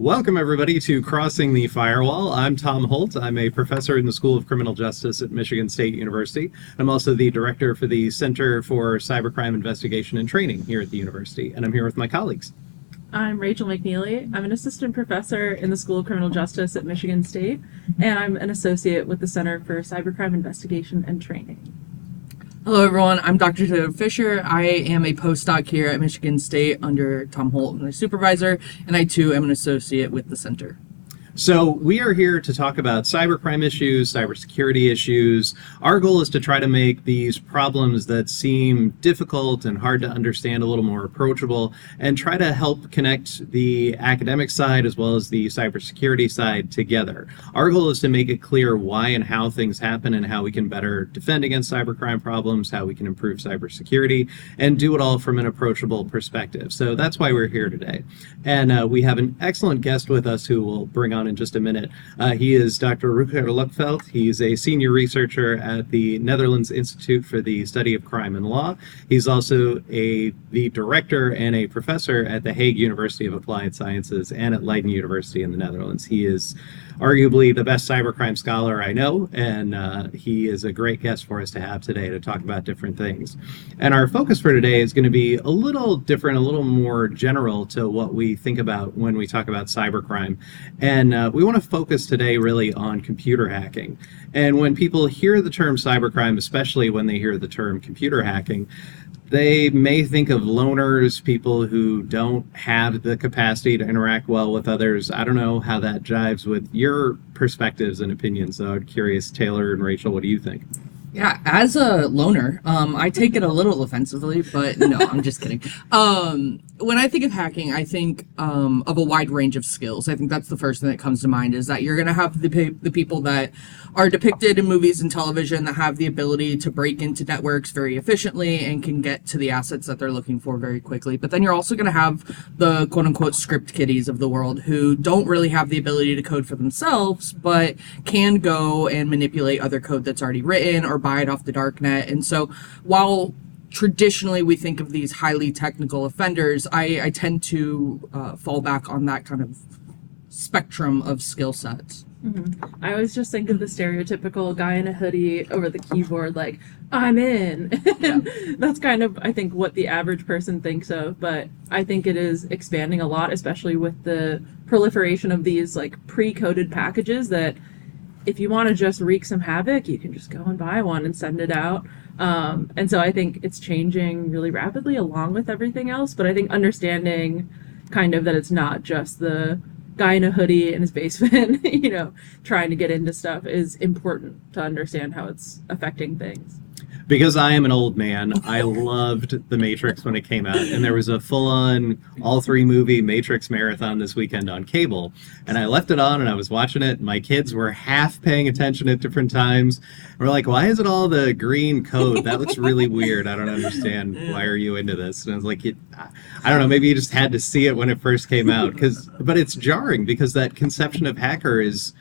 Welcome, everybody, to Crossing the Firewall. I'm Tom Holt. I'm a professor in the School of Criminal Justice at Michigan State University. I'm also the director for the Center for Cybercrime Investigation and Training here at the university, and I'm here with my colleagues. I'm Rachel McNeely. I'm an assistant professor in the School of Criminal Justice at Michigan State, and I'm an associate with the Center for Cybercrime Investigation and Training. Hello, everyone. I'm Dr. Taylor Fisher. I am a postdoc here at Michigan State under Tom Holt, my supervisor, and I, too, am an associate with the center. So we are here to talk about cybercrime issues, cybersecurity issues. Our goal is to try to make these problems that seem difficult and hard to understand a little more approachable, and try to help connect the academic side as well as the cybersecurity side together. Our goal is to make it clear why and how things happen and how we can better defend against cybercrime problems, how we can improve cybersecurity, and do it all from an approachable perspective. So that's why we're here today. And we have an excellent guest with us who will bring on in just a minute. He is Dr. Rutger Leukfeldt. He's a senior researcher at the Netherlands Institute for the Study of Crime and Law. He's also the director and a professor at the Hague University of Applied Sciences and at Leiden University in the Netherlands. He is arguably the best cybercrime scholar I know, and he is a great guest for us to have today to talk about different things. And our focus for today is going to be a little different, a little more general to what we think about when we talk about cybercrime. And we want to focus today really on computer hacking. And when people hear the term cybercrime, especially when they hear the term computer hacking, they may think of loners, people who don't have the capacity to interact well with others. I don't know how that jives with your perspectives and opinions, so I'm curious, Taylor and Rachel, what do you think? Yeah, as a loner, I take it a little offensively, but no, I'm just kidding. When I think of hacking, I think of a wide range of skills. I think that's the first thing that comes to mind, is that you're going to have the people that are depicted in movies and television that have the ability to break into networks very efficiently and can get to the assets that they're looking for very quickly. But then you're also going to have the quote-unquote script kiddies of the world who don't really have the ability to code for themselves, but can go and manipulate other code that's already written or buy it off the dark net. And so while traditionally we think of these highly technical offenders, I tend to fall back on that kind of spectrum of skill sets. Mm-hmm. I always just think of the stereotypical guy in a hoodie over the keyboard like, I'm in. Yeah. That's kind of, I think, what the average person thinks of, but I think it is expanding a lot, especially with the proliferation of these like pre-coded packages that if you want to just wreak some havoc, you can just go and buy one and send it out. And so I think it's changing really rapidly along with everything else, but I think understanding kind of that it's not just the guy in a hoodie in his basement, trying to get into stuff is important to understand how it's affecting things. Because I am an old man, I loved The Matrix when it came out, and there was a full-on all-three-movie Matrix marathon this weekend on cable, and I left it on and I was watching it, and my kids were half paying attention at different times, and we're like, why is it all the green code? That looks really weird. I don't understand. Why are you into this? And I was like, I don't know, maybe you just had to see it when it first came out, but it's jarring because that conception of hacker is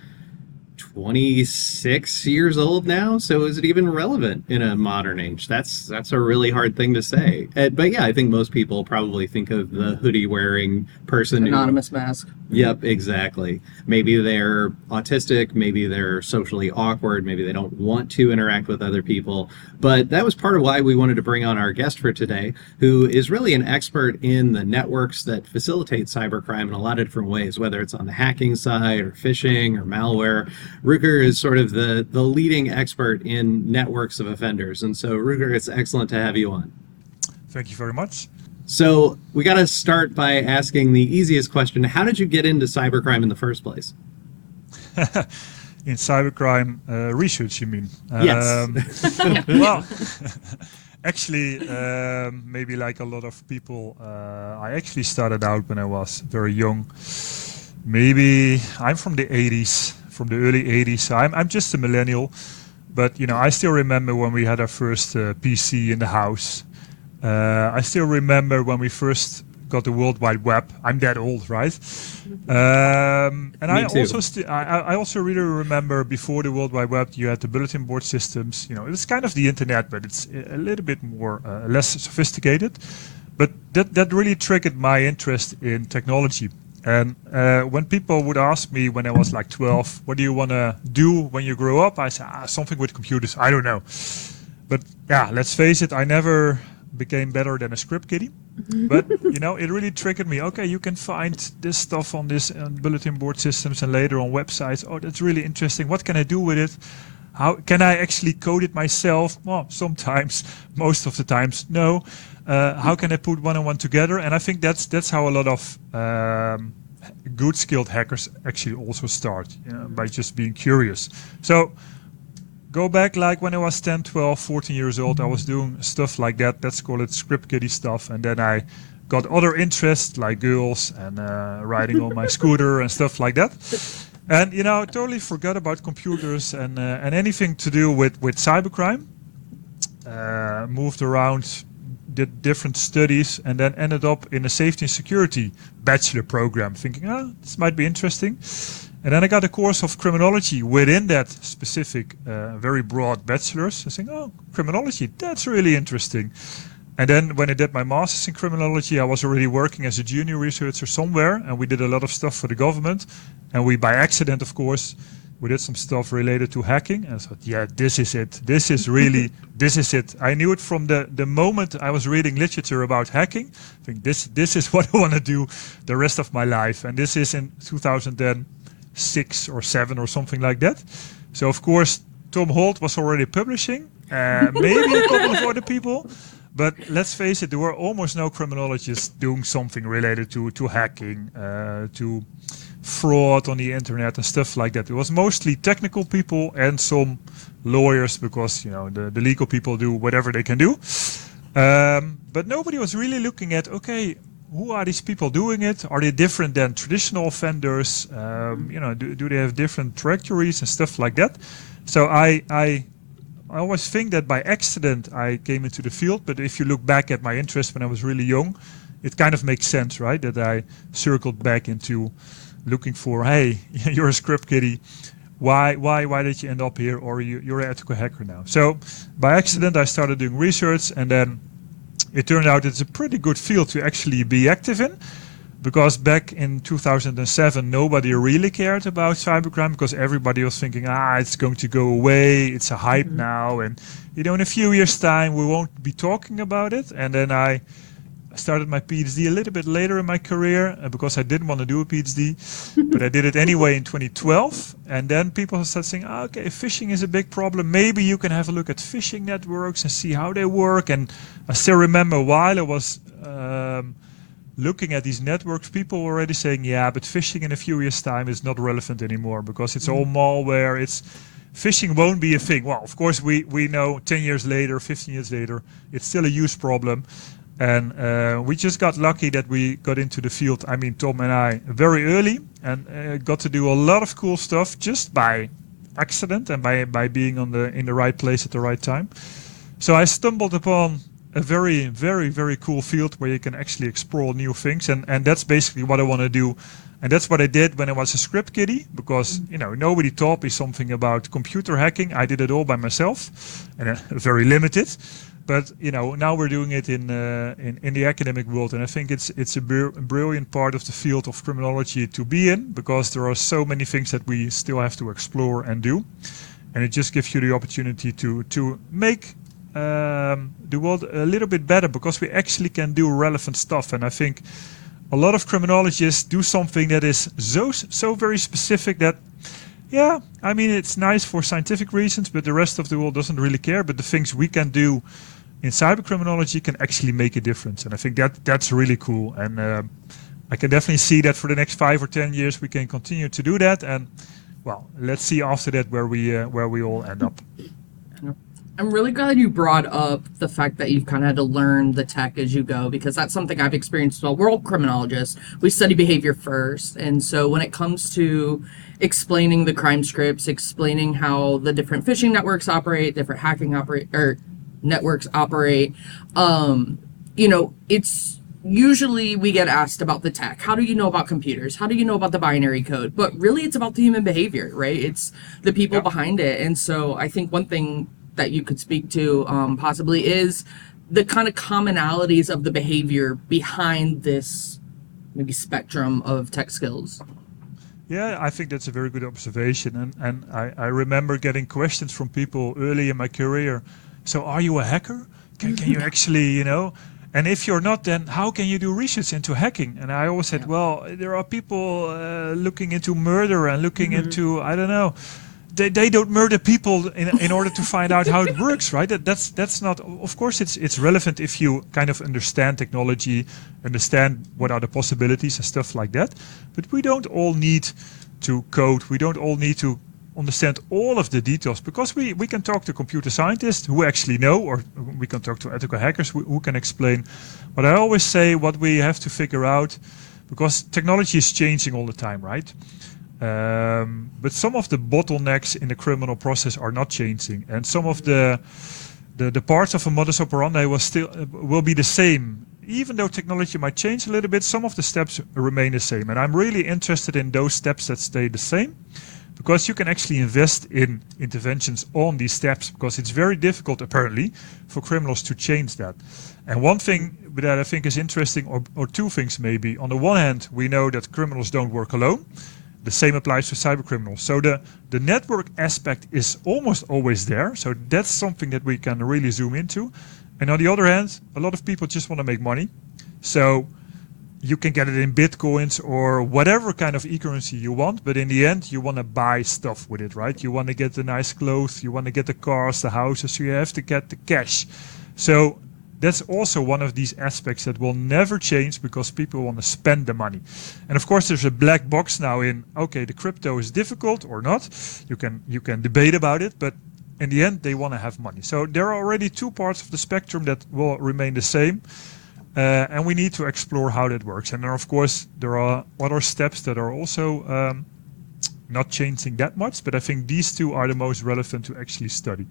26 years old now, so is it even relevant in a modern age? That's a really hard thing to say. But yeah, I think most people probably think of the hoodie wearing person Anonymous mask. Yep, exactly. Maybe they're autistic, maybe they're socially awkward, maybe they don't want to interact with other people. But that was part of why we wanted to bring on our guest for today, who is really an expert in the networks that facilitate cybercrime in a lot of different ways, whether it's on the hacking side or phishing or malware. Rutger is sort of the leading expert in networks of offenders. And so, Rutger, it's excellent to have you on. Thank you very much. So we got to start by asking the easiest question. How did you get into cybercrime in the first place? In cybercrime research, you mean? Yes. Well, actually, maybe like a lot of people, I actually started out when I was very young. Maybe I'm from the 80s, from the early 80s. So I'm just a millennial. But, I still remember when we had our first PC in the house. I still remember when we first got the World Wide Web. I'm that old, right? And I also really remember before the World Wide Web, you had the bulletin board systems. It's kind of the internet, but it's a little bit more less sophisticated. But that really triggered my interest in technology. And when people would ask me when I was like 12, what do you want to do when you grow up? I said, something with computers. I don't know. But yeah, let's face it, I never became better than a script kiddie. But you know, it really triggered me. Okay, you can find this stuff on this bulletin board systems and later on websites. Oh, that's really interesting. What can I do with it? How can I actually code it myself? Well, sometimes, most of the times, no. How can I put one and one together? And I think that's how a lot of good skilled hackers actually also start, by just being curious. So go back like when I was 10, 12, 14 years old, I was doing stuff like that. Let's call it script kiddie stuff. And then I got other interests like girls and riding on my scooter and stuff like that. And, you know, totally forgot about computers and anything to do with cybercrime. Moved around, did different studies, and then ended up in a safety and security bachelor program, thinking, this might be interesting. And then I got a course of criminology within that specific, very broad bachelor's. I think, criminology, that's really interesting. And then when I did my master's in criminology, I was already working as a junior researcher somewhere, and we did a lot of stuff for the government. And we, by accident, of course, we did some stuff related to hacking. And I thought, yeah, this is it. This is really, this is it. I knew it from the moment I was reading literature about hacking. I think this is what I want to do the rest of my life. And this is in 2006 or 7 or something like that. So, of course, Tom Holt was already publishing, maybe a couple of other people. But let's face it, there were almost no criminologists doing something related to hacking, to fraud on the internet and stuff like that. It was mostly technical people and some lawyers, because you know the legal people do whatever they can do. But nobody was really looking at, okay, who are these people doing it? Are they different than traditional offenders? You know, do they have different trajectories and stuff like that? So I always think that by accident I came into the field, but if you look back at my interest when I was really young, it kind of makes sense, right? That I circled back into looking for, hey, you're a script kiddie. Why did you end up here? Or you're an ethical hacker now. So by accident I started doing research, and then it turned out it's a pretty good field to actually be active in. Because back in 2007, nobody really cared about cybercrime, because everybody was thinking, it's going to go away, it's a hype now, and you know, in a few years' time, we won't be talking about it. And then I started my PhD a little bit later in my career, because I didn't want to do a PhD, but I did it anyway in 2012. And then people started saying, okay, phishing is a big problem. Maybe you can have a look at phishing networks and see how they work. And I still remember while I was looking at these networks, people were already saying, yeah, but phishing in a few years' time is not relevant anymore, because it's all malware. Phishing won't be a thing. Well, of course, we know 10 years later, 15 years later, it's still a huge problem. And we just got lucky that we got into the field, I mean, Tom and I, very early, and got to do a lot of cool stuff just by accident and by being in the right place at the right time. So I stumbled upon a very, very, very cool field where you can actually explore new things, and that's basically what I want to do. And that's what I did when I was a script kiddie, because you know, nobody taught me something about computer hacking. I did it all by myself, and very limited. But you know, now we're doing it in the academic world, and I think it's a brilliant part of the field of criminology to be in, because there are so many things that we still have to explore and do, and it just gives you the opportunity to make the world a little bit better, because we actually can do relevant stuff. And I think a lot of criminologists do something that is so very specific that, yeah, I mean, it's nice for scientific reasons, but the rest of the world doesn't really care. But the things we can do in cybercriminology can actually make a difference, and I think that's really cool. And I can definitely see that for the next 5 or 10 years we can continue to do that. And well, let's see after that where we all end up. I'm really glad you brought up the fact that you've kind of had to learn the tech as you go, because that's something I've experienced as well. We're all criminologists. We study behavior first. And so when it comes to explaining the crime scripts, explaining how the different phishing networks operate, different hacking networks operate, you know, it's usually we get asked about the tech. How do you know about computers? How do you know about the binary code? But really it's about the human behavior, right? It's the people behind it. And so I think one thing that you could speak to possibly is the kind of commonalities of the behavior behind this maybe spectrum of tech skills. Yeah, I think that's a very good observation. And I remember getting questions from people early in my career. So are you a hacker? Can you actually, you know? And if you're not, then how can you do research into hacking? And I always said, well, there are people looking into murder and looking into, I don't know. They don't murder people in order to find out how it works, right? That's not. Of course, it's relevant if you kind of understand technology, understand what are the possibilities and stuff like that. But we don't all need to code. We don't all need to understand all of the details, because we can talk to computer scientists who actually know, or we can talk to ethical hackers who can explain. But I always say what we have to figure out, because technology is changing all the time, right? But some of the bottlenecks in the criminal process are not changing, and some of the parts of a modus operandi will be the same. Even though technology might change a little bit, some of the steps remain the same. And I'm really interested in those steps that stay the same, because you can actually invest in interventions on these steps, because it's very difficult, apparently, for criminals to change that. And one thing that I think is interesting, or two things maybe. On the one hand, we know that criminals don't work alone. The same applies to cybercriminals. So the network aspect is almost always there. So that's something that we can really zoom into. And on the other hand, a lot of people just want to make money. So you can get it in Bitcoins or whatever kind of e-currency you want. But in the end, you want to buy stuff with it, right? You want to get the nice clothes. You want to get the cars, the houses. So you have to get the cash. So that's also one of these aspects that will never change, because people want to spend the money. And of course, there's a black box now in, okay, the crypto is difficult or not. You can debate about it, but in the end, they want to have money. So there are already two parts of the spectrum that will remain the same. And we need to explore how that works. And then, of course, there are other steps that are also not changing that much, but I think these two are the most relevant to actually study.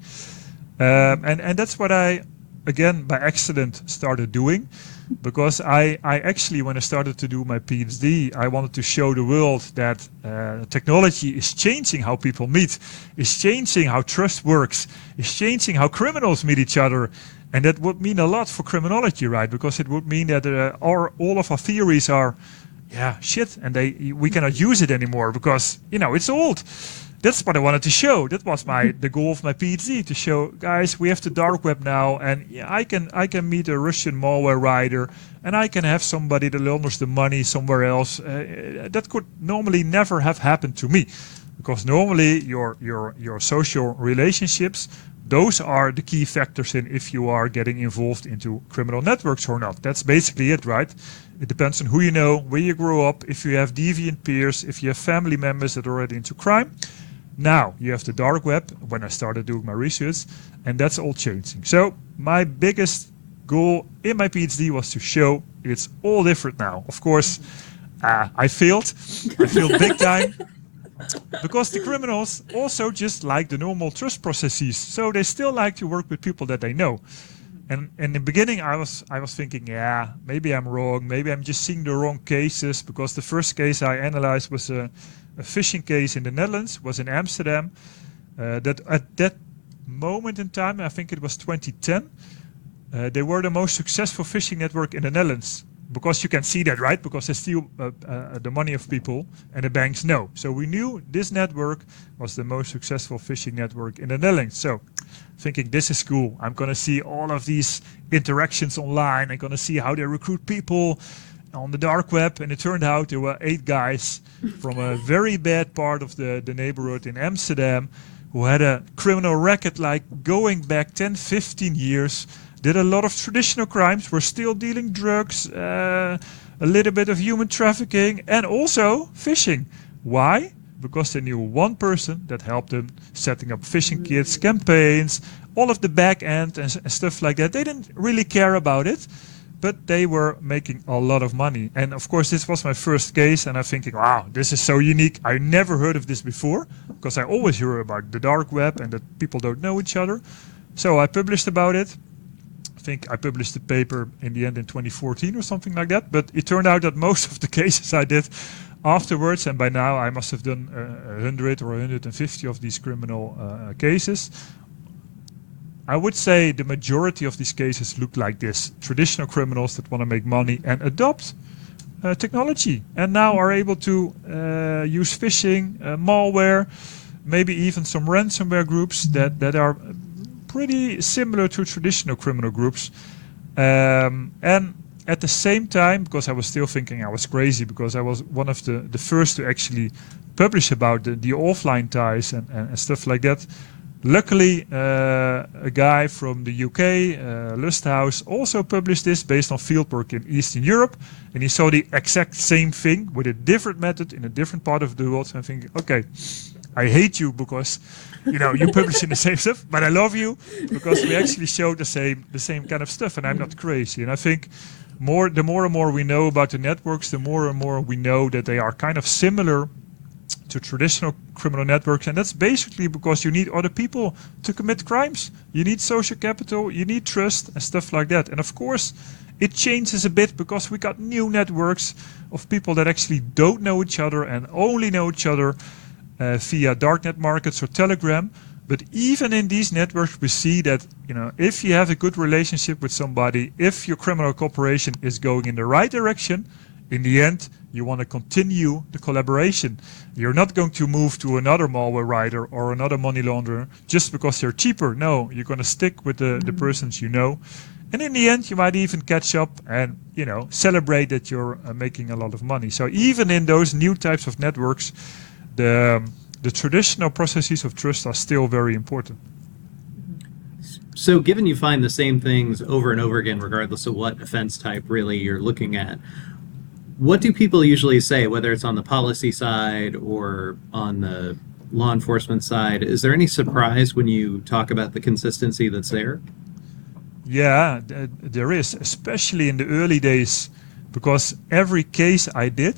And that's what I, again, by accident, started doing, because I actually, when I started to do my PhD, I wanted to show the world that technology is changing how people meet, is changing how trust works, is changing how criminals meet each other. And that would mean a lot for criminology, right? Because it would mean that all of our theories are, shit, and we cannot use it anymore because, it's old. That's what I wanted to show. That was the goal of my PhD, to show, guys, we have the dark web now, and I can meet a Russian malware writer, and I can have somebody that launders the money somewhere else. That could normally never have happened to me, because normally your social relationships, those are the key factors in if you are getting involved into criminal networks or not. That's basically it, right? It depends on who you know, where you grew up, if you have deviant peers, if you have family members that are already into crime. Now you have the dark web, when I started doing my research, and that's all changing. So my biggest goal in my PhD was to show it's all different now. Of course, I failed. I failed big time. Because the criminals also just like the normal trust processes. So they still like to work with people that they know. And in the beginning, I was thinking, maybe I'm wrong. Maybe I'm just seeing the wrong cases. Because the first case I analyzed was a phishing case in the Netherlands, was in Amsterdam. That at that moment in time, I think it was 2010, they were the most successful phishing network in the Netherlands. Because you can see that, right? Because they steal the money of people, and the banks know. So we knew this network was the most successful phishing network in the Netherlands. So thinking, this is cool. I'm going to see all of these interactions online. I'm going to see how they recruit people on the dark web. And it turned out there were 8 guys from a very bad part of the neighborhood in Amsterdam who had a criminal record like going back 10, 15 years. Did a lot of traditional crimes, were still dealing drugs, a little bit of human trafficking, and also phishing. Why? Because they knew one person that helped them setting up phishing kits, campaigns, all of the back end and stuff like that. They didn't really care about it, but they were making a lot of money. And of course, this was my first case, and I'm thinking, wow, this is so unique. I never heard of this before, because I always hear about the dark web and that people don't know each other. So I published about it. I think I published the paper in the end in 2014 or something like that. But it turned out that most of the cases I did afterwards, and by now I must have done 100 or 150 of these criminal cases. I would say the majority of these cases look like this. Traditional criminals that want to make money and adopt technology, and now are able to use phishing, malware, maybe even some ransomware groups that are pretty similar to traditional criminal groups. And at the same time, because I was still thinking I was crazy, because I was one of the first to actually publish about the offline ties and stuff like that. Luckily, a guy from the UK, Lusthouse, also published this based on fieldwork in Eastern Europe, and he saw the exact same thing with a different method in a different part of the world. So I'm thinking, okay, I hate you because you publish in the same stuff, but I love you because we actually show the same kind of stuff, and I'm not crazy. And I think the more and more we know about the networks, the more and more we know that they are kind of similar to traditional criminal networks, and that's basically because you need other people to commit crimes. You need social capital, you need trust and stuff like that. And of course, it changes a bit because we got new networks of people that actually don't know each other and only know each other via darknet markets or Telegram. But even in these networks, we see that if you have a good relationship with somebody, if your criminal cooperation is going in the right direction, in the end, you want to continue the collaboration. You're not going to move to another malware writer or another money launderer just because they're cheaper. No, you're going to stick with the persons you know. And in the end, you might even catch up and, celebrate that you're making a lot of money. So even in those new types of networks, the traditional processes of trust are still very important. So given you find the same things over and over again, regardless of what offense type really you're looking at, what do people usually say, whether it's on the policy side or on the law enforcement side? Is there any surprise when you talk about the consistency that's there? Yeah, there is, especially in the early days, because every case I did,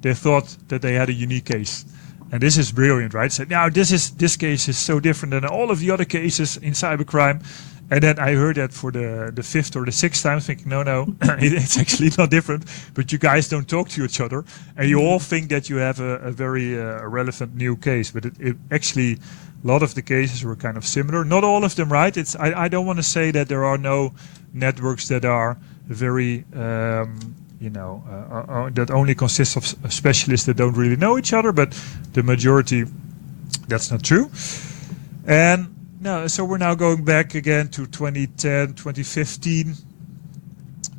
they thought that they had a unique case. And this is brilliant, right? So now this case is so different than all of the other cases in cybercrime. And then I heard that for the fifth or the sixth time, thinking, no, it's actually not different. But you guys don't talk to each other, and you all think that you have a very relevant new case. But it actually, a lot of the cases were kind of similar. Not all of them, right? I don't want to say that there are no networks that are very, that only consists of specialists that don't really know each other. But the majority, that's not true. And no, so we're now going back again to 2010, 2015.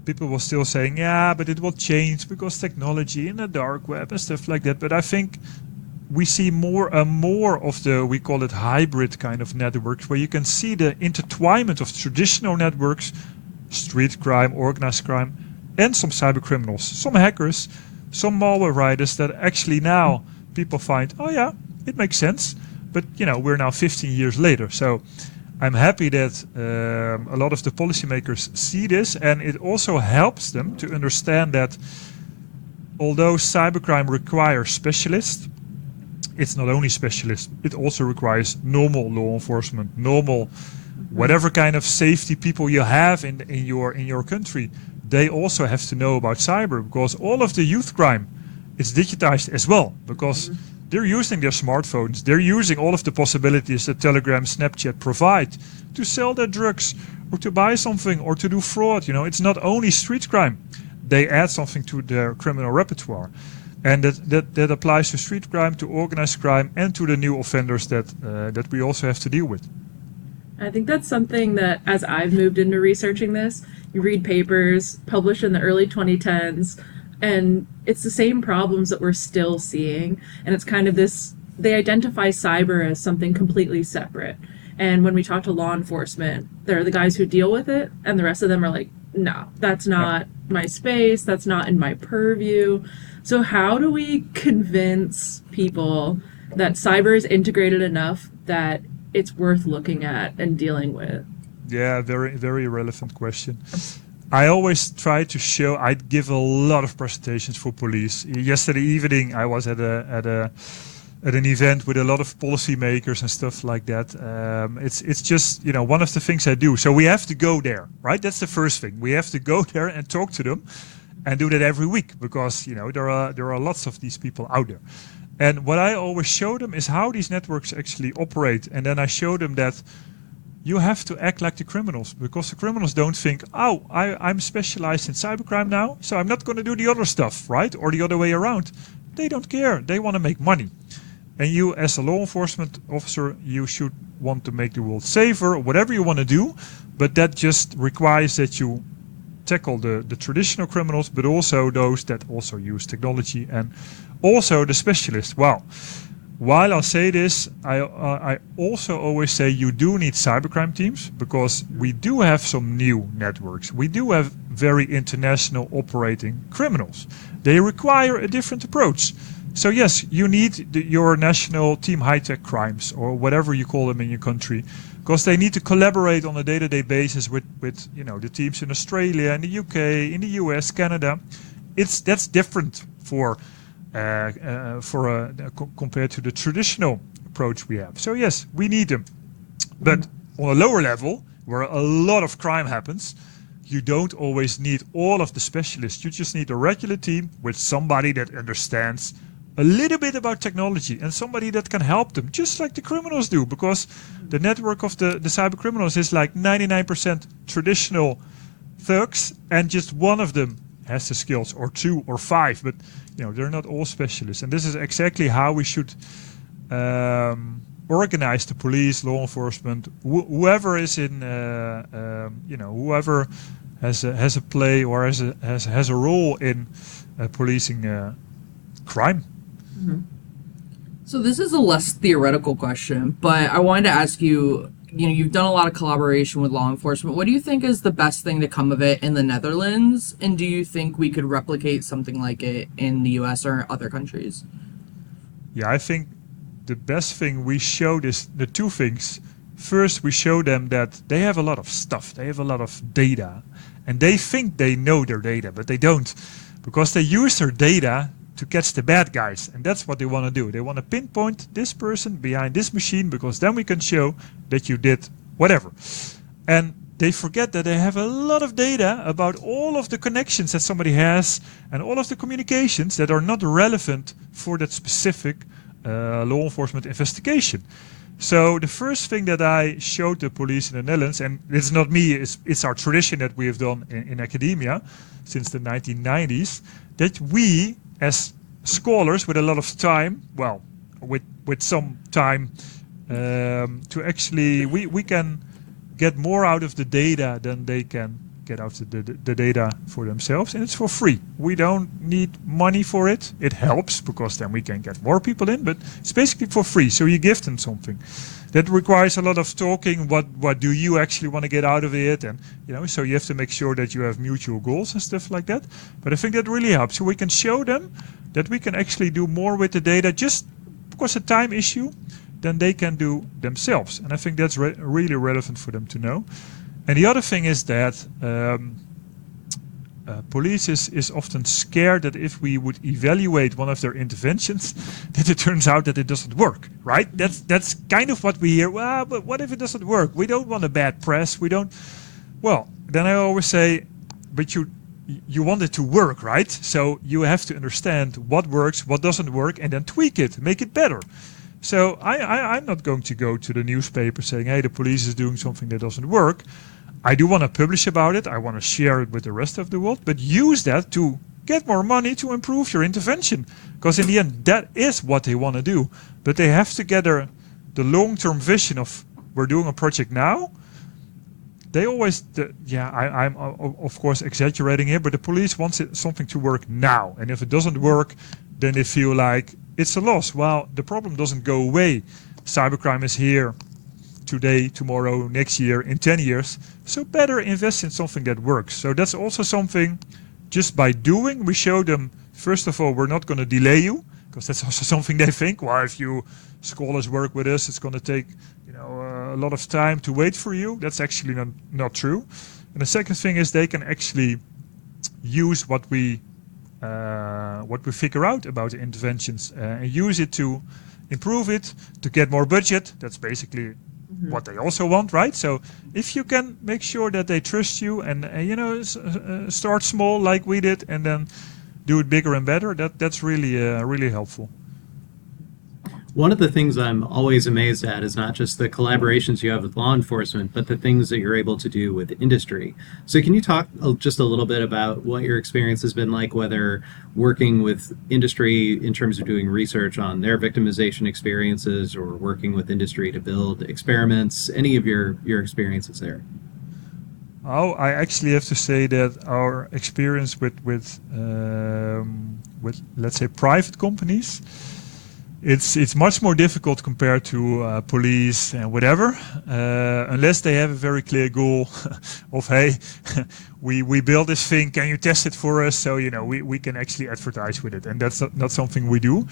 People were still saying, yeah, but it will change because technology and the dark web and stuff like that. But I think we see more and more of we call it hybrid kind of networks, where you can see the intertwinement of traditional networks, street crime, organized crime, and some cyber criminals, some hackers, some malware writers that actually now people find, oh yeah, it makes sense. But we're now 15 years later, so I'm happy that a lot of the policymakers see this, and it also helps them to understand that although cybercrime requires specialists, it's not only specialists, it also requires normal law enforcement, normal whatever kind of safety people you have in your country. They also have to know about cyber, because all of the youth crime is digitized as well, because they're using their smartphones. They're using all of the possibilities that Telegram, Snapchat provide to sell their drugs or to buy something or to do fraud. It's not only street crime. They add something to their criminal repertoire. And that applies to street crime, to organized crime, and to the new offenders that we also have to deal with. I think that's something that, as I've moved into researching this, you read papers published in the early 2010s, and it's the same problems that we're still seeing. And it's kind of this, they identify cyber as something completely separate. And when we talk to law enforcement, they're the guys who deal with it, and the rest of them are like, no, that's not my space, that's not in my purview. So how do we convince people that cyber is integrated enough that it's worth looking at and dealing with? Yeah, very, very relevant question. I always try to show, I give a lot of presentations for police. Yesterday evening, I was at an event with a lot of policymakers and stuff like that. It's just, one of the things I do. So we have to go there, right? That's the first thing. We have to go there and talk to them, and do that every week, because, there are lots of these people out there. And what I always show them is how these networks actually operate. And then I show them that you have to act like the criminals, because the criminals don't think, oh, I'm specialized in cybercrime now, so I'm not going to do the other stuff, right? Or the other way around. They don't care. They want to make money. And you, as a law enforcement officer, you should want to make the world safer, whatever you want to do. But that just requires that you tackle the traditional criminals, but also those that also use technology, and also the specialists. Well, while I say this, I also always say you do need cybercrime teams, because we do have some new networks. We do have very international operating criminals. They require a different approach. So yes, you need your national team high-tech crimes, or whatever you call them in your country, because they need to collaborate on a day-to-day basis with the teams in Australia, in the UK, in the US, Canada. That's different compared to the traditional approach we have. So yes, we need them. But on a lower level, where a lot of crime happens, you don't always need all of the specialists. You just need a regular team with somebody that understands a little bit about technology, and somebody that can help them, just like the criminals do, because the network of the cyber criminals is like 99% traditional thugs, and just one of them has the skills, or 2 or 5, but they're not all specialists. And this is exactly how we should organize the police, law enforcement, whoever is in, whoever has a play or has a role in policing crime. Mm-hmm. So this is a less theoretical question, but I wanted to ask you, you've done a lot of collaboration with law enforcement. What do you think is the best thing to come of it in the Netherlands? And do you think we could replicate something like it in the US or other countries? Yeah, I think the best thing we showed is the two things. First, we show them that they have a lot of stuff. They have a lot of data. And they think they know their data, but they don't. Because they use their data to catch the bad guys, and that's what they want to do. They want to pinpoint this person behind this machine, because then we can show that you did whatever. And they forget that they have a lot of data about all of the connections that somebody has, and all of the communications that are not relevant for that specific law enforcement investigation. So the first thing that I showed the police in the Netherlands, and it's not me, it's our tradition that we have done in academia since the 1990s, that we, as scholars with a lot of time, well, with some time, to actually, we can get more out of the data than they can get out of the data for themselves, and it's for free. We don't need money for it. It helps, because then we can get more people in, but it's basically for free, so you give them something. That requires a lot of talking. What do you actually want to get out of it? And so you have to make sure that you have mutual goals and stuff like that. But I think that really helps. So we can show them that we can actually do more with the data, just because a time issue, than they can do themselves. And I think that's really relevant for them to know. And the other thing is that police is often scared that if we would evaluate one of their interventions, that it turns out that it doesn't work, right? That's kind of what we hear. Well, but what if it doesn't work? We don't want a bad press. We don't. Well, then I always say, but you want it to work, right? So you have to understand what works, what doesn't work, and then tweak it, make it better. So I'm not going to go to the newspaper saying, hey, the police is doing something that doesn't work. I do want to publish about it. I want to share it with the rest of the world, but use that to get more money to improve your intervention. Because in the end, that is what they want to do. But they have to gather the long-term vision of, we're doing a project now. They always, I'm of course exaggerating here, but the police wants something to work now. And if it doesn't work, then they feel like it's a loss. Well, the problem doesn't go away. Cybercrime is here today, tomorrow, next year, in 10 years. So better invest in something that works. So that's also something, just by doing, we show them, first of all, we're not going to delay you, because that's also something they think, well, if you scholars work with us, it's going to take a lot of time to wait for you. That's actually not true. And the second thing is they can actually use what we figure out about the interventions and use it to improve it, to get more budget. That's basically what they also want, right? So if you can make sure that they trust you and start small like we did, and then do it bigger and better, that's really really helpful. One of the things I'm always amazed at is not just the collaborations you have with law enforcement, but the things that you're able to do with industry. So, can you talk just a little bit about what your experience has been like, whether working with industry in terms of doing research on their victimization experiences or working with industry to build experiments, any of your experiences there? Oh, I actually have to say that our experience with let's say private companies, it's much more difficult compared to police and whatever, unless they have a very clear goal of, hey, we build this thing, can you test it for us? So we can actually advertise with it, and that's not something we do.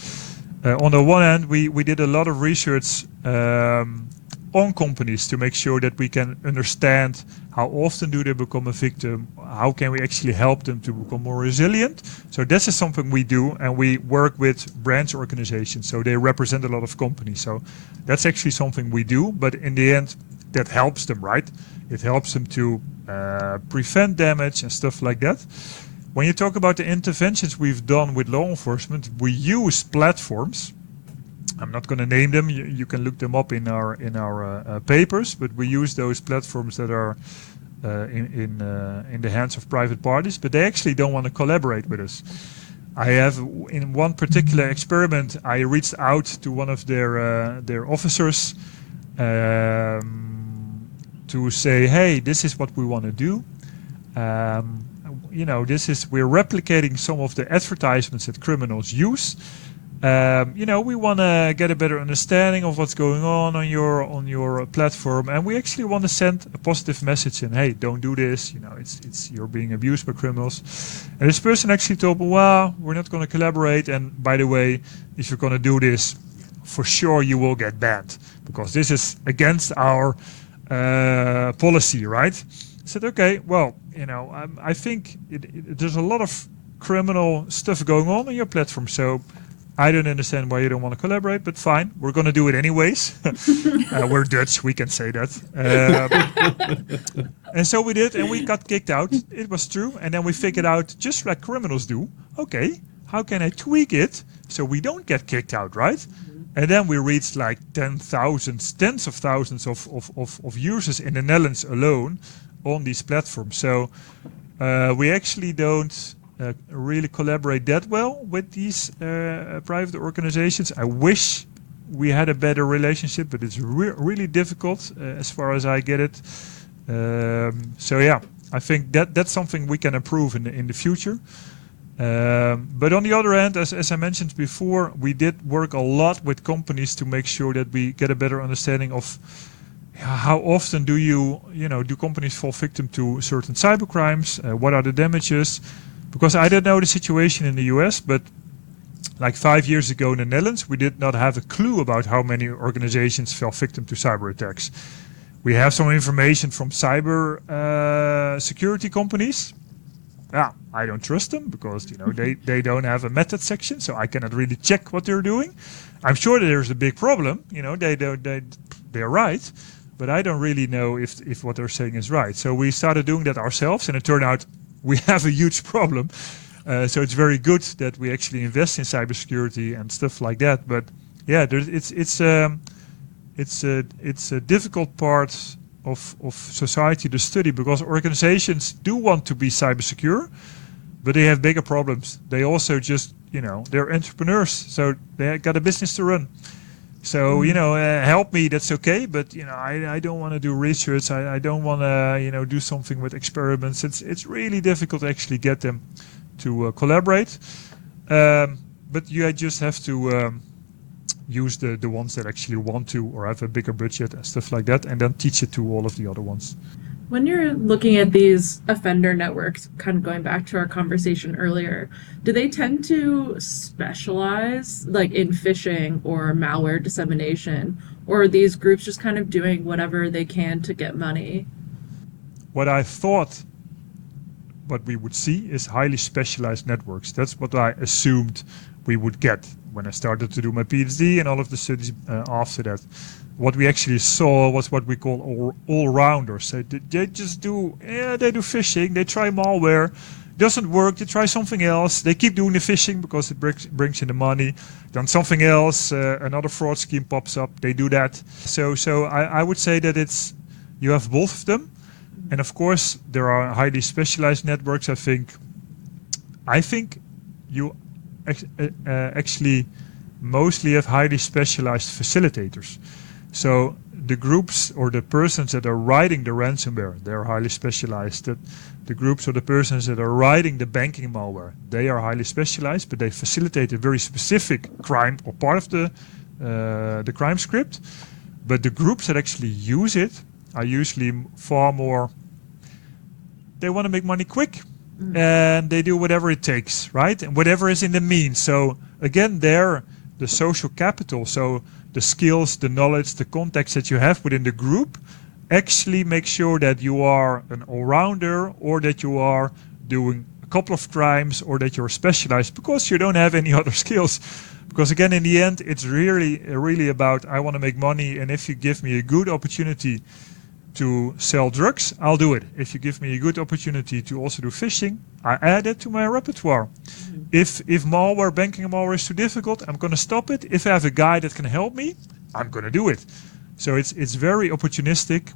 On the one hand, we did a lot of research on companies to make sure that we can understand how often do they become a victim, how can we actually help them to become more resilient. So this is something we do, and we work with branch organizations, so they represent a lot of companies. So that's actually something we do, but in the end that helps them, right? It helps them to prevent damage and stuff like that. When you talk about the interventions we've done with law enforcement, we use platforms. I'm not going to name them. You can look them up in our papers. But we use those platforms that are in the hands of private parties. But they actually don't want to collaborate with us. I have, in one particular experiment, I reached out to one of their officers to say, hey, this is what we want to do. We're replicating some of the advertisements that criminals use. We want to get a better understanding of what's going on your platform, and we actually want to send a positive message in, hey, don't do this, it's you're being abused by criminals. And this person actually told me, well, we're not going to collaborate, and by the way, if you're going to do this, for sure you will get banned, because this is against our policy, right? I said, okay, well, I think there's a lot of criminal stuff going on your platform, so I don't understand why you don't want to collaborate, but fine, we're going to do it anyways. We're Dutch, we can say that. And so we did, and we got kicked out. It was true. And then we figured out, just like criminals do, okay, how can I tweak it so we don't get kicked out, right? And then we reached like tens of thousands of users in the Netherlands alone on these platforms. So we actually don't really collaborate that well with these private organizations. I wish we had a better relationship, but it's really difficult as far as I get it. So yeah, I think that's something we can improve in the future. But on the other hand, as I mentioned before, we did work a lot with companies to make sure that we get a better understanding of how often do companies fall victim to certain cybercrimes, what are the damages. Because I don't know the situation in the US, but like 5 years ago in the Netherlands, we did not have a clue about how many organizations fell victim to cyber attacks. We have some information from cyber security companies. Yeah, I don't trust them because they don't have a method section, so I cannot really check what they're doing. I'm sure that there's a big problem. They're right, but I don't really know if what they're saying is right. So we started doing that ourselves, and it turned out we have a huge problem. So it's very good that we actually invest in cybersecurity and stuff like that. But yeah, it's a difficult part of society to study, because organizations do want to be cyber secure, but they have bigger problems. They also just, they're entrepreneurs, so they got a business to run. So, help me, that's okay, but, I don't want to do research. I don't want to, do something with experiments. It's really difficult to actually get them to collaborate. But you just have to use the ones that actually want to or have a bigger budget and stuff like that, and then teach it to all of the other ones. When you're looking at these offender networks, kind of going back to our conversation earlier, do they tend to specialize like in phishing or malware dissemination, or are these groups just kind of doing whatever they can to get money? What I thought what we would see is highly specialized networks. That's what I assumed we would get when I started to do my PhD and all of the studies after that. What we actually saw was what we call all-rounders. So they just do, they do phishing, they try malware, Doesn't work, they try something else. They keep doing the phishing because it brings in the money. Then something else, another fraud scheme pops up. They do that. So I would say that you have both of them. And of course, there are highly specialized networks. I think you actually mostly have highly specialized facilitators. So the groups or the persons that are writing the ransomware, they're highly specialized. The groups or the persons that are writing the banking malware, they are highly specialized, but they facilitate a very specific crime or part of the crime script. But the groups that actually use it are usually far more, they want to make money quick. And they do whatever it takes, right? And whatever is in the means. So again, they're the social capital. So the skills, the knowledge, the contacts that you have within the group actually make sure that you are an all-rounder, or that you are doing a couple of crimes, or that you're specialized because you don't have any other skills. Because again, in the end, it's really about, I want to make money, and if you give me a good opportunity to sell drugs, I'll do it. If you give me a good opportunity to also do phishing, I add it to my repertoire. If malware, banking malware is too difficult, I'm going to stop it. If I have a guy that can help me, I'm going to do it. So it's very opportunistic.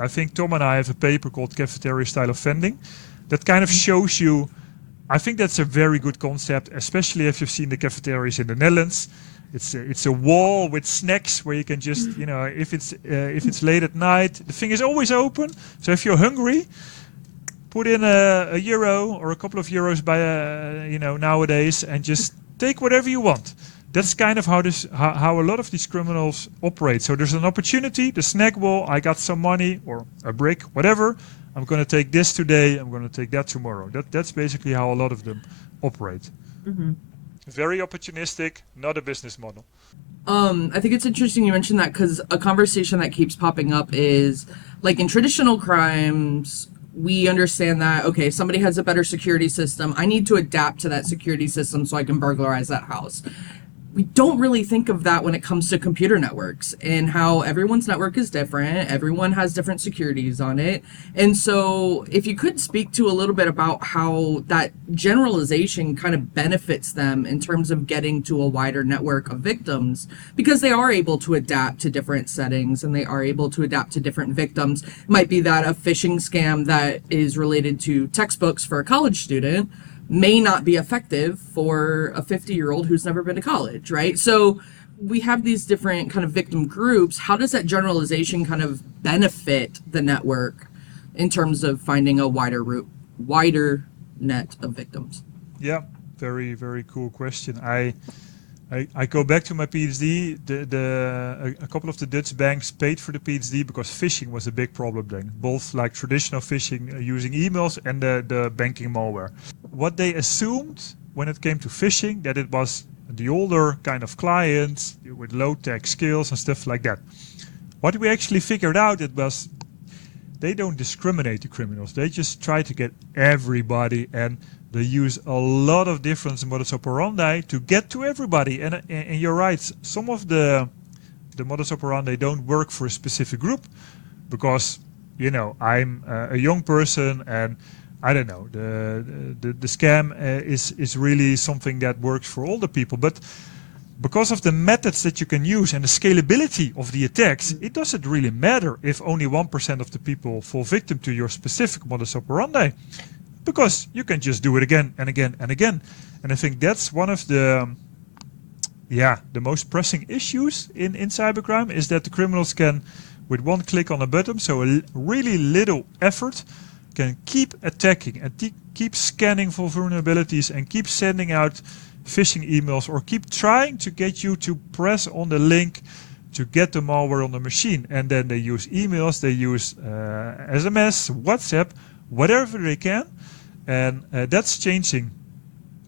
I think Tom and I have a paper called Cafeteria Style Offending that kind of shows you, I think that's a very good concept, especially if you've seen the cafeterias in the Netherlands. It's a wall with snacks where you can just, if it's late at night, the thing is always open. So if you're hungry, put in a euro or a couple of euros by nowadays, and just take whatever you want. That's kind of how a lot of these criminals operate. So there's an opportunity, the snack wall, I got some money or a brick, whatever. I'm going to take this today, I'm going to take that tomorrow. That's basically how a lot of them operate. Mm-hmm. Very opportunistic, not a business model. I think it's interesting you mentioned that, because a conversation that keeps popping up is, like, in traditional crimes, we understand that, okay, somebody has a better security system. I need to adapt to that security system so I can burglarize that house. We don't really think of that when it comes to computer networks, and how everyone's network is different. Everyone has different securities on it. And so if you could speak to a little bit about how that generalization kind of benefits them in terms of getting to a wider network of victims, because they are able to adapt to different settings and they are able to adapt to different victims. It might be that a phishing scam that is related to textbooks for a college student may not be effective for a 50-year-old who's never been to college, right? So we have these different kind of victim groups. How does that generalization kind of benefit the network in terms of finding a wider net of victims? Yeah, very, very cool question. I go back to my PhD. A couple of the Dutch banks paid for the PhD because phishing was a big problem then, both like traditional phishing using emails and the banking malware. What they assumed when it came to phishing, that it was the older kind of clients with low-tech skills and stuff like that. What we actually figured out, it was they don't discriminate, the criminals. They just try to get everybody, and they use a lot of different modus operandi to get to everybody. And you're right, some of the modus operandi don't work for a specific group, because I'm a young person, and I don't know, the scam is really something that works for older people. But because of the methods that you can use and the scalability of the attacks, it doesn't really matter if only 1% of the people fall victim to your specific modus operandi, because you can just do it again and again and again. And I think that's one of the most pressing issues in cybercrime, is that the criminals can, with one click on a button, so a really little effort, can keep attacking and keep scanning for vulnerabilities and keep sending out phishing emails, or keep trying to get you to press on the link to get the malware on the machine. And then they use emails, they use SMS, WhatsApp, whatever they can. And that's changing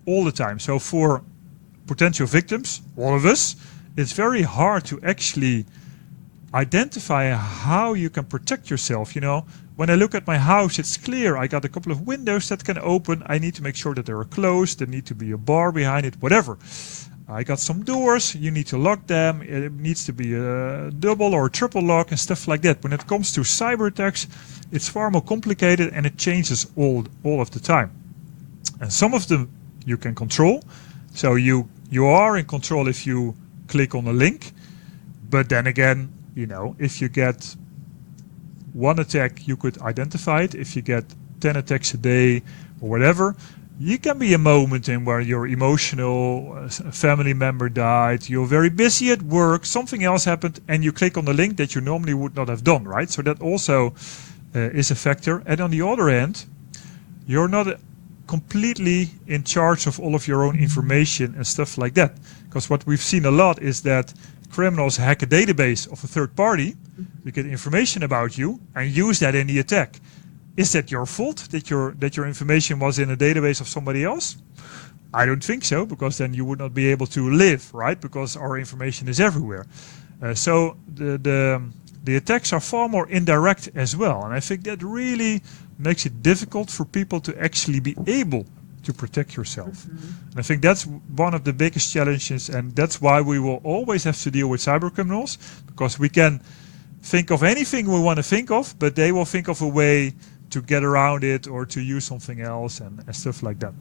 all the time. So for potential victims, all of us, it's very hard to actually identify how you can protect yourself. When I look at my house, it's clear. I got a couple of windows that can open. I need to make sure that they are closed. There need to be a bar behind it, whatever. I got some doors, you need to lock them, it needs to be a double or a triple lock and stuff like that. When it comes to cyber attacks, it's far more complicated and it changes all of the time. And some of them you can control. So you are in control if you click on a link. But then again, if you get one attack, you could identify it. If you get 10 attacks a day or whatever, you can be a moment in where you're emotional, a family member died, you're very busy at work, something else happened, and you click on the link that you normally would not have done, right? So that also is a factor. And on the other hand, you're not completely in charge of all of your own information and stuff like that. Because what we've seen a lot is that criminals hack a database of a third party, they get information about you, and use that in the attack. Is that your fault that your information was in a database of somebody else? I don't think so, because then you would not be able to live, right? Because our information is everywhere. So the attacks are far more indirect as well, and I think that really makes it difficult for people to actually be able to protect yourself. And I think that's one of the biggest challenges, and that's why we will always have to deal with cybercriminals, because we can think of anything we want to think of, but they will think of a way to get around it or to use something else and stuff like that.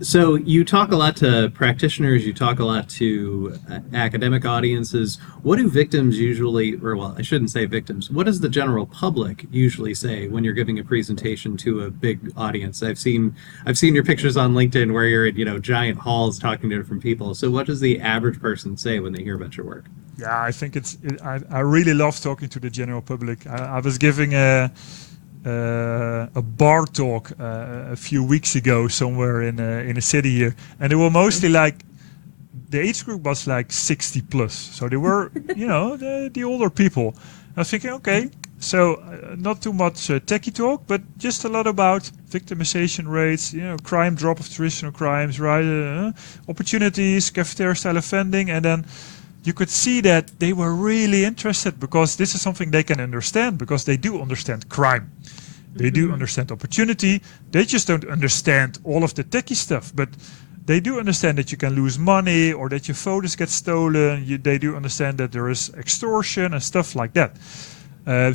So you talk a lot to practitioners, you talk a lot to academic audiences. What do victims usually, or well, I shouldn't say victims, what does the general public usually say when you're giving a presentation to a big audience? I've seen your pictures on LinkedIn where you're in, giant halls talking to different people. So what does the average person say when they hear about your work? Yeah, I think I really love talking to the general public. I was giving a bar talk a few weeks ago somewhere in a city here, and they were mostly like, the age group was like 60 plus, so they were the older people. I was thinking, okay, so not too much techie talk, but just a lot about victimization rates, crime drop of traditional crimes, right, opportunities, cafeteria style offending, and then you could see that they were really interested, because this is something they can understand, because they do understand crime. They do understand opportunity. They just don't understand all of the techie stuff, but they do understand that you can lose money or that your photos get stolen. They do understand that there is extortion and stuff like that.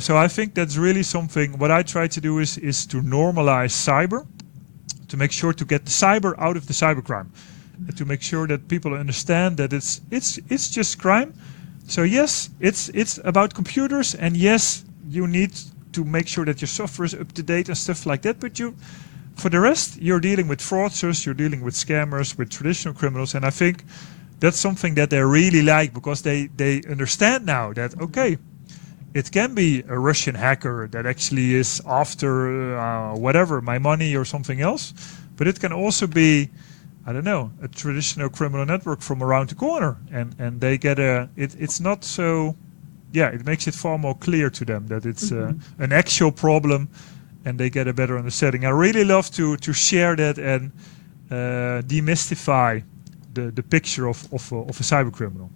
So I think that's really something, what I try to do is to normalize cyber, to make sure to get the cyber out of the cybercrime. And to make sure that people understand that it's just crime. So yes, it's about computers, and yes, you need to make sure that your software is up to date and stuff like that. But for the rest, you're dealing with fraudsters, you're dealing with scammers, with traditional criminals, and I think that's something that they really like, because they understand now that, okay, it can be a Russian hacker that actually is after whatever, my money or something else, but it can also be, I don't know, a traditional criminal network from around the corner, and they get it's not so, it makes it far more clear to them that it's an actual problem, and they get a better understanding. I really love to share that and demystify the picture of a cyber criminal.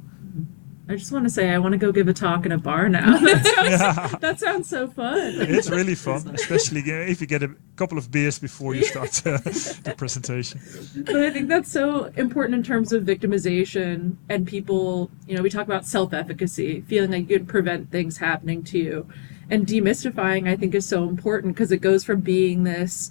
I just want to say I want to go give a talk in a bar now. That sounds so fun. It's really fun, especially if you get a couple of beers before you start the presentation. But I think that's so important in terms of victimization and people, we talk about self-efficacy, feeling like you can prevent things happening to you. And demystifying, I think, is so important, because it goes from being this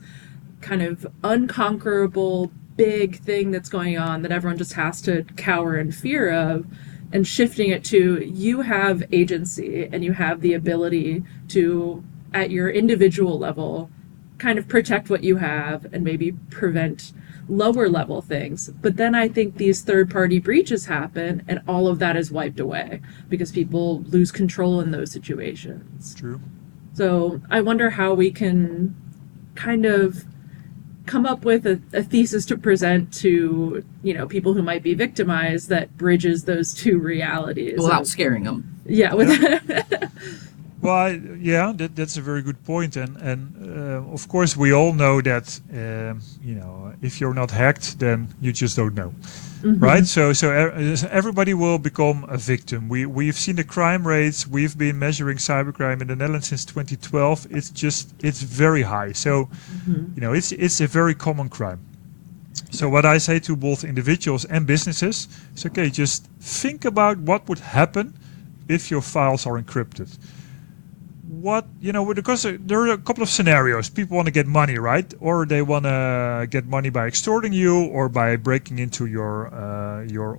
kind of unconquerable big thing that's going on that everyone just has to cower in fear of, and shifting it to, you have agency and you have the ability to, at your individual level, kind of protect what you have and maybe prevent lower level things. But then I think these third-party breaches happen, and all of that is wiped away because people lose control in those situations. True. So I wonder how we can kind of come up with a thesis to present to, people who might be victimized that bridges those two realities. Without scaring them. Yeah. Well, that's a very good point, and of course we all know that if you're not hacked, then you just don't know, right? So everybody will become a victim. We've seen the crime rates. We've been measuring cybercrime in the Netherlands since 2012. It's very high. So it's a very common crime. So what I say to both individuals and businesses is, okay, just think about what would happen if your files are encrypted. Because there are a couple of scenarios. People want to get money, right? Or they want to get money by extorting you, or by breaking into your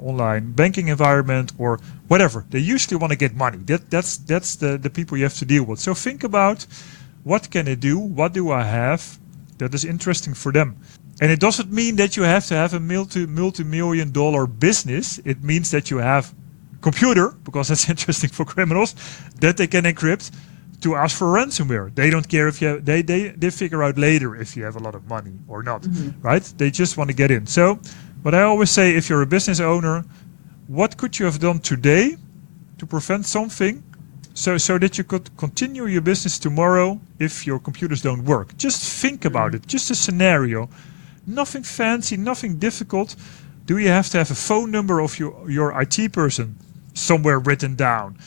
online banking environment, or whatever. They usually want to get money. That's the people you have to deal with. So think about, what can I do? What do I have that is interesting for them? And it doesn't mean that you have to have a multi-million-dollar business. It means that you have a computer, because that's interesting for criminals, that they can encrypt to ask for ransomware. They don't care if you have, they figure out later if you have a lot of money or not, right? They just want to get in. So what I always say, if you're a business owner, what could you have done today to prevent something so that you could continue your business tomorrow if your computers don't work? Just think about it, just a scenario. Nothing fancy, nothing difficult. Do you have to have a phone number of your IT person somewhere written down?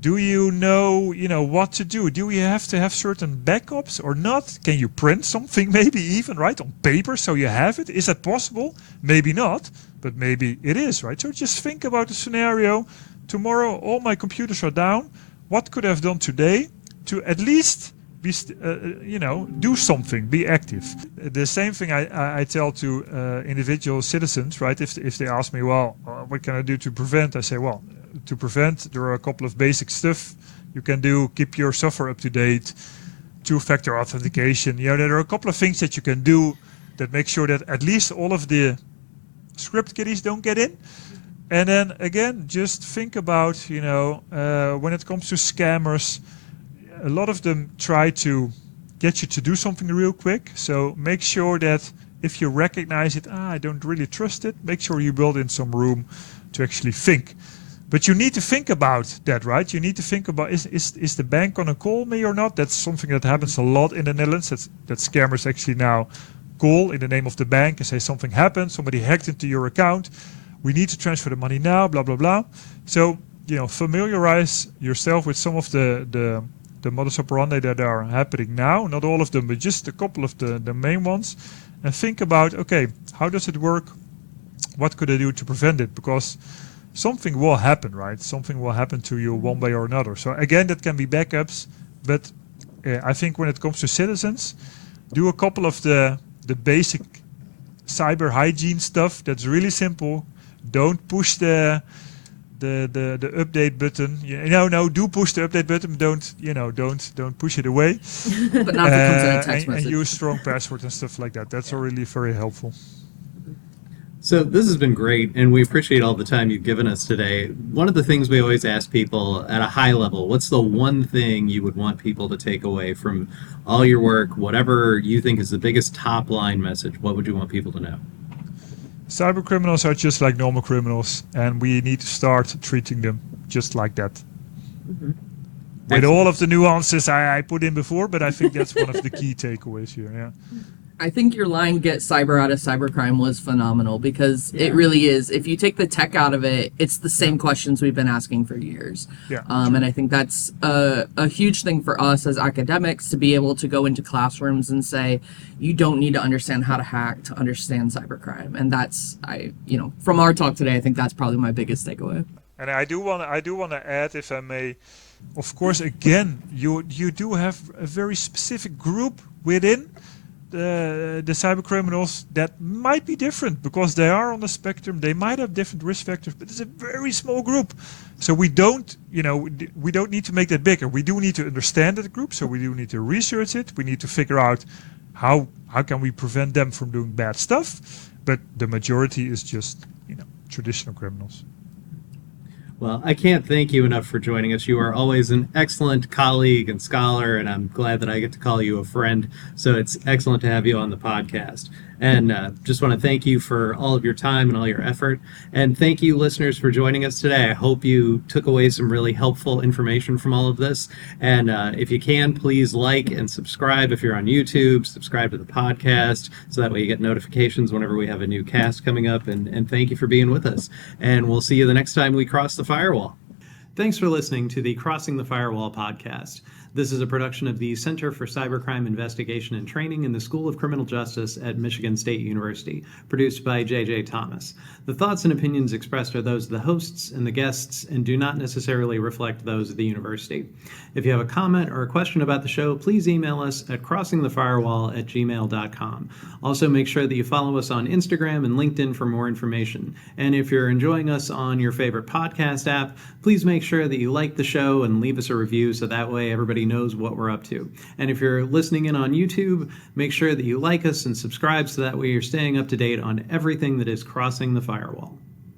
Do you know what to do? Do you have to have certain backups or not? Can you print something maybe even, right, on paper so you have it? Is that possible? Maybe not, but maybe it is, right? So just think about the scenario. Tomorrow all my computers are down. What could I have done today to at least do something, be active? The same thing I tell to individual citizens, right? If they ask me, well, what can I do to prevent? I say, well, to prevent, there are a couple of basic stuff you can do. Keep your software up to date, two-factor authentication. There are a couple of things that you can do that make sure that at least all of the script kiddies don't get in. And then again, just think about, when it comes to scammers, a lot of them try to get you to do something real quick. So make sure that if you recognize it, I don't really trust it, make sure you build in some room to actually think. But you need to think about that, right? You need to think about, is the bank going to call me or not? That's something that happens a lot in the Netherlands. That scammers actually now call in the name of the bank and say something happened, somebody hacked into your account. We need to transfer the money now, blah, blah, blah. So, familiarize yourself with some of the modus operandi that are happening now. Not all of them, but just a couple of the main ones. And think about, okay, how does it work? What could I do to prevent it? Because something will happen, right? Something will happen to you one way or another. So again, that can be backups. But I think when it comes to citizens, do a couple of the basic cyber hygiene stuff. That's really simple. Don't push the update button. No, do push the update button. Don't push it away. But not if it comes in a text message. And use strong passwords and stuff like that. That's really very helpful. So this has been great, and we appreciate all the time you've given us today. One of the things we always ask people at a high level, what's the one thing you would want people to take away from all your work, whatever you think is the biggest top line message? What would you want people to know? Cyber criminals are just like normal criminals, and we need to start treating them just like that. Mm-hmm. With all of the nuances I put in before, but I think that's one of the key takeaways here. Yeah. I think your line, get cyber out of cybercrime, was phenomenal, because it really is. If you take the tech out of it, it's the same questions we've been asking for years. Yeah. And I think that's a huge thing for us as academics, to be able to go into classrooms and say, you don't need to understand how to hack to understand cybercrime. And that's, from our talk today, I think that's probably my biggest takeaway. And I do want to add, if I may, of course, again, you do have a very specific group within the cyber criminals that might be different, because they are on the spectrum. They might have different risk factors, but it's a very small group. So we don't need to make that bigger. We do need to understand that group. So we do need to research it. We need to figure out how can we prevent them from doing bad stuff. But the majority is just traditional criminals. Well, I can't thank you enough for joining us. You are always an excellent colleague and scholar, and I'm glad that I get to call you a friend. So it's excellent to have you on the podcast. And just want to thank you for all of your time and all your effort. And thank you, listeners, for joining us today. I hope you took away some really helpful information from all of this. And if you can, please like and subscribe if you're on YouTube. Subscribe to the podcast so that way you get notifications whenever we have a new cast coming up. And thank you for being with us. And we'll see you the next time we cross the firewall. Thanks for listening to the Crossing the Firewall podcast. This is a production of the Center for Cybercrime Investigation and Training in the School of Criminal Justice at Michigan State University, produced by J.J. Thomas. The thoughts and opinions expressed are those of the hosts and the guests and do not necessarily reflect those of the university. If you have a comment or a question about the show, please email us at crossingthefirewall@gmail.com. Also, make sure that you follow us on Instagram and LinkedIn for more information. And if you're enjoying us on your favorite podcast app, please make sure that you like the show and leave us a review so that way everybody knows what we're up to. And if you're listening in on YouTube, make sure that you like us and subscribe so that way you're staying up to date on everything that is crossing the firewall.